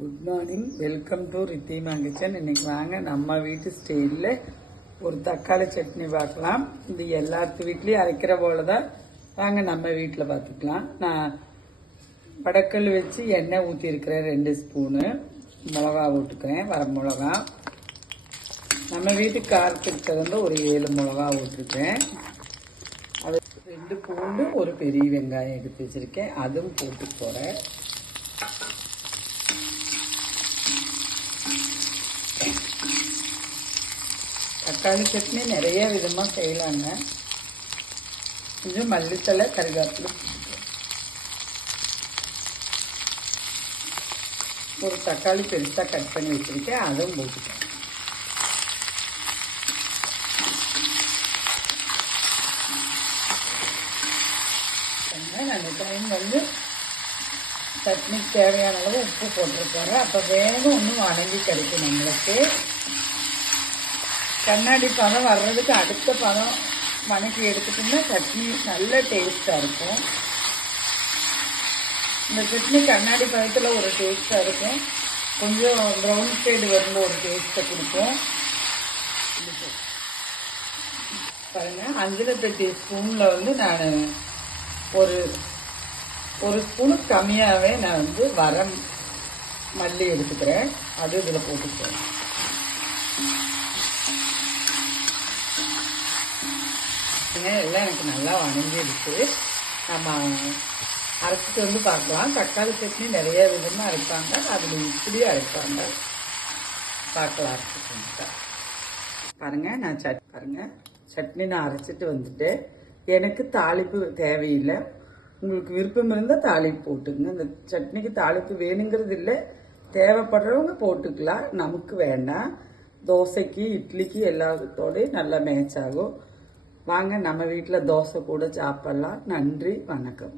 Good morning, welcome to Ridhima kitchen. இன்னைக்கு வாங்க நம்ம வீட்டு ஸ்டைலில் ஒரு தக்காளி சட்னி பார்க்கலாம். இது எல்லாத்து வீட்லேயும் அரைக்கிற போல தான். வாங்க நம்ம வீட்டில் பார்த்துக்கலாம். நான் வடக்கல் வச்சு எண்ணெய் ஊற்றிருக்கிறேன். 2 ஸ்பூனு மிளகா போட்டுக்கிறேன். வர மிளகா நம்ம வீட்டுக்கு காரத்துக்கு வந்து ஒரு 7 மிளகா போட்டிருக்கேன். அது 2 பூண்டு, ஒரு பெரிய வெங்காயம் எடுத்து வச்சுருக்கேன். அதுவும் போட்டு போகிறேன். தக்காளி சட்னி நிறைய விதமாக செய்யலாங்க. கொஞ்சம் மல்லித்தலை, கறிவேப்பிலை, ஒரு தக்காளி பெருசாக கட் பண்ணி வச்சுருக்கேன். அதுவும் போட்டுக்கேன். நான் டைம் வந்து சட்னிக்கு தேவையான அளவு உப்பு போட்டிருக்காங்க. அப்போ வேகம் ஒன்றும் வணங்கி கிடைக்கும். நம்மளுக்கு கண்ணாடி பதம் வர்றதுக்கு அடுத்த பதம் வணக்கி எடுத்துட்டோம்னா சட்னி நல்ல டேஸ்ட்டாக இருக்கும். இந்த சட்னி கண்ணாடி பதத்தில் ஒரு டேஸ்ட்டாக இருக்கும். கொஞ்சம் ப்ரௌன் ஷேடு வரும்போது ஒரு டேஸ்ட்டை கொடுக்கும். பாருங்கள், 5 ஸ்பூனில் வந்து நான் ஒரு ஸ்பூனு கம்மியாகவே நான் வந்து மல்லி எடுத்துக்கிறேன். அது இதில் போட்டுக்கிறேன். எல்லாம் எனக்கு நல்லா வணங்கிடுச்சு. நம்ம அரைச்சிட்டு வந்து பார்க்கலாம். தக்காளி சட்னி நிறைய விதமாக அரைப்பாங்க. அதில் இப்படி அரைப்பாங்க. பார்க்கலாம். அரைச்சிட்டு பாருங்கள். நான் சட்னி நான் அரைச்சிட்டு வந்துட்டு எனக்கு தாளிப்பு தேவையில்லை. உங்களுக்கு விருப்பம் இருந்தால் தாளிப்பு போட்டுங்க. இந்த சட்னிக்கு தாளிப்பு வேணுங்கிறது இல்லை. தேவைப்படுறவங்க போட்டுக்கலாம். நமக்கு வேண்டாம். தோசைக்கு, இட்லிக்கு எல்லாத்தோடையும் நல்லா மேட்ச் ஆகும். வாங்க நம்ம வீட்டில் தோசை கூட சாப்பிடலாம். நன்றி, வணக்கம்.